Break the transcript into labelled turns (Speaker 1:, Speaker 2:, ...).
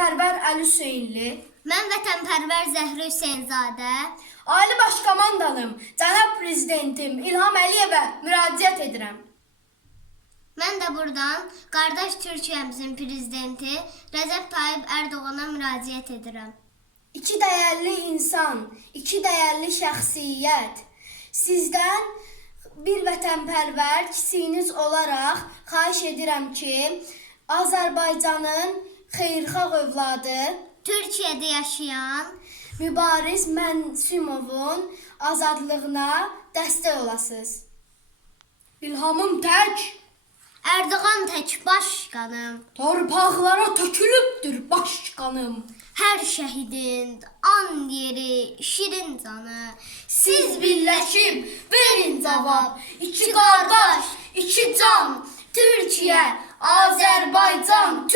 Speaker 1: vətənpərvər Əli Hüseynli,
Speaker 2: Mən vətənpərvər Zəhra Hüseynzadə
Speaker 1: Ali Baş Komandanım, cənab prezidentim İlham Əliyevə müraciət edirəm.
Speaker 2: Mən də buradan qardaş Türkiyəmizin prezidenti Rəcəb Tayyib Ərdoğana müraciət edirəm.
Speaker 1: İki dəyərli insan, iki dəyərli şəxsiyyət. Sizdən bir vətənpərvər kisiniz olaraq xahiş edirəm ki, Azərbaycanın xeyirxah övladı
Speaker 2: Türkiyədə yaşayan
Speaker 1: Mübariz Mənsimovun azadlığına dəstək olasınız. İlhamım tək
Speaker 2: Erdoğan tək başqanım.
Speaker 1: torpaqlara tökülübdür başqanım.
Speaker 2: Hər şəhidin an yeri şirin canı.
Speaker 1: Siz birləşib verin cavab. İki qardaş, iki can. Türkiyə, Azərbaycan